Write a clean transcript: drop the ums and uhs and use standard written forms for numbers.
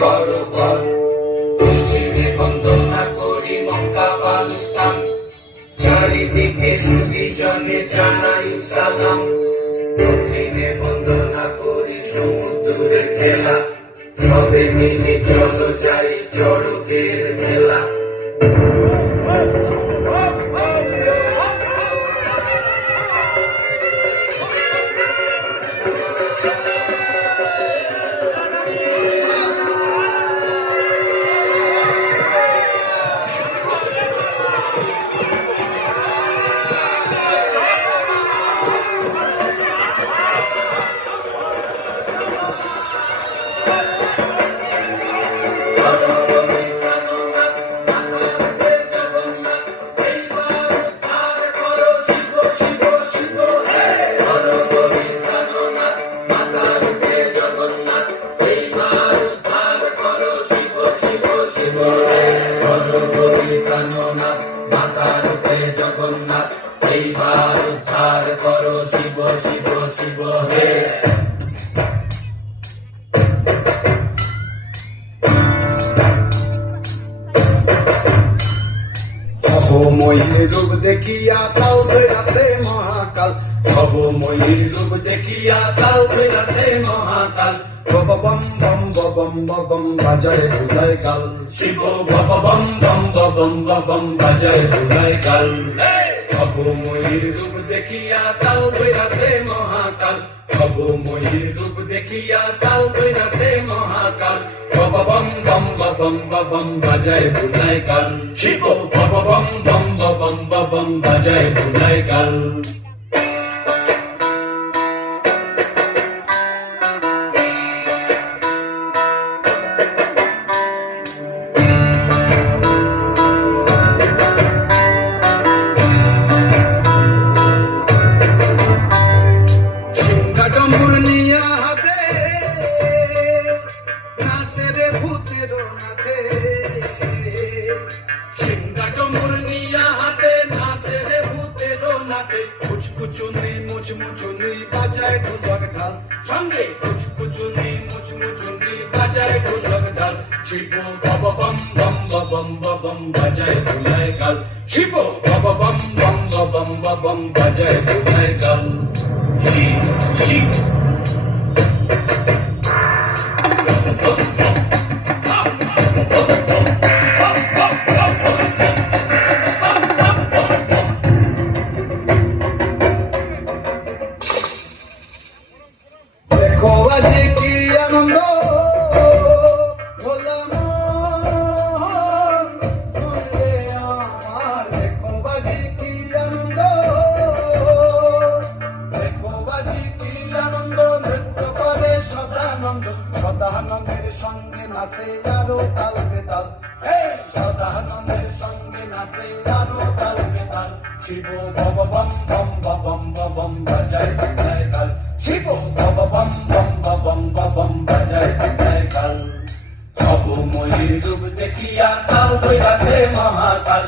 করো ঘর। পশ্চিমে বন্দনা করি মক্কা পাকিস্তান, চারিদিকে সুধী জনে জানাই সালাম। দক্ষিণে বন্দনা করি সমুদ্রের খেলা, সবে মিলে চলো যাই চড়কের মেলা। জগন্নাথ এইবার উদ্ধার করো, শিব শিব শিব হে। ভবময়ীর রূপ দেখিয়া তাও বেড়াছে মহাকাল, ভবময়ীর রূপ দেখিয়া তাও বেড়াছে মহাকাল। বম বম বম বম বাজায় ভুলায় কাল, শিব বম বম বম বম বাজায় ভুলায় কাল। ভবময়ীর রূপ দেখিয়া তাও বেড়াছে মহাকাল, ভবময়ীর রূপ দেখিয়া তাও বেড়াছে মহাকাল। বম বম বম বম বাজায় ভুলায় কাল, শিব বম বম বম বাজায় ভুলায় কাল। কুচকুচুনি মুচমুচুনি বাজায় ঢোলক ঢাল, সঙ্গে কুচকুচুনি মুচমুচুনি বাজায় ঢোলক ঢাল। শিব বম বম বম বম বাজায় ভুলায় কাল, শিব বম বম বম বাজায় ভুলায় কাল। শিব শিব দেখো আজি কি আনন্দ হলাম মনরে আমার, দেখো আজি কি আনন্দ, দেখো আজি কি আনন্দ। নৃত্য করে সদানন্দ, সদানন্দের সঙ্গে নাচে আরো তাল বেতাল, সদানন্দের সঙ্গে নাচে আরো তাল বেতাল। শিব বম বম বম বাজায় ভুলায় কাল, শিব বম বম বাজায় ভুলায় কাল। ভবময়ীর রূপ দেখিয়া তাল বেড়াছে মহাকাল,